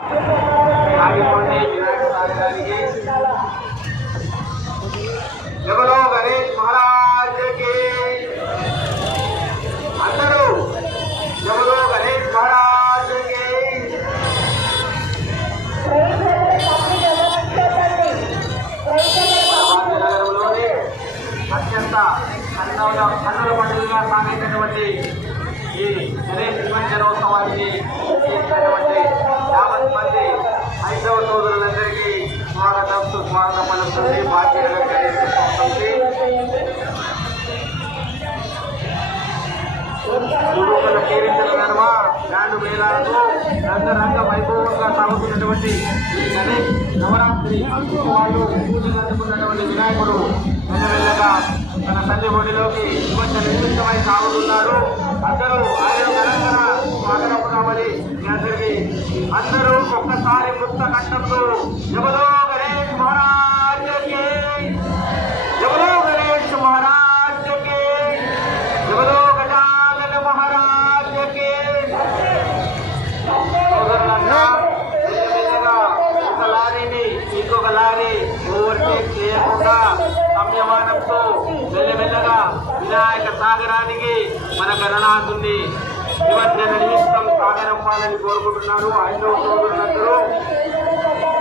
ఆగిపోండి వినాయక సాగరానికి ఎవరో గణేష్ మహారాజ్కి అందరూ ఎవరో గణేష్ మహారాజ్కి నగరంలోని అత్యంత కన్నుల పండుగగా సాగేటటువంటి ఈ గణేష్ నిమజ్జనోత్సవానికి చేసినటువంటి 50 మంది హైందవ సోదరులందరికీ స్వాగతం సుస్వాగతం పలుకుతుంది భారతీయ గణేష్ సంస్థకి. గురువుల కీర్తన నడుమ బ్యాండు మేళాలతో రంగరంగ వైభవంగా సాగుతున్నటువంటి ఈ గణేష్ నవరాత్రి వాళ్ళు పూజలు అందుకున్నటువంటి వినాయకుడు మెల్లమెల్లగా తన తల్లి ఒడిలోకి కొంచెం నిర్మితమై సాగుతున్నారు. అందరూ ఆయన తెలంగాణ స్వాగతమని అందరికీ అందరూ ఒక్కసారి పుస్తకంతో ఎవరో గణేష్ మహారాజ్కి ఎవరో గణేష్ మహారాజ్కి ఎవరో గజానన మహారాజ్కి. సోదరులంతా ఒక లారీని ఇంకొక లారీ ఓవర్టేక్ చేయకుండా సంయమానంతో మెల్లమెల్లగా వినాయక సాగరానికి మన గణనాథుని నిమజ్జన నిమిత్తం సాగరంపాలని కోరుకుంటున్నారు. హైందవ సోదరులందరూ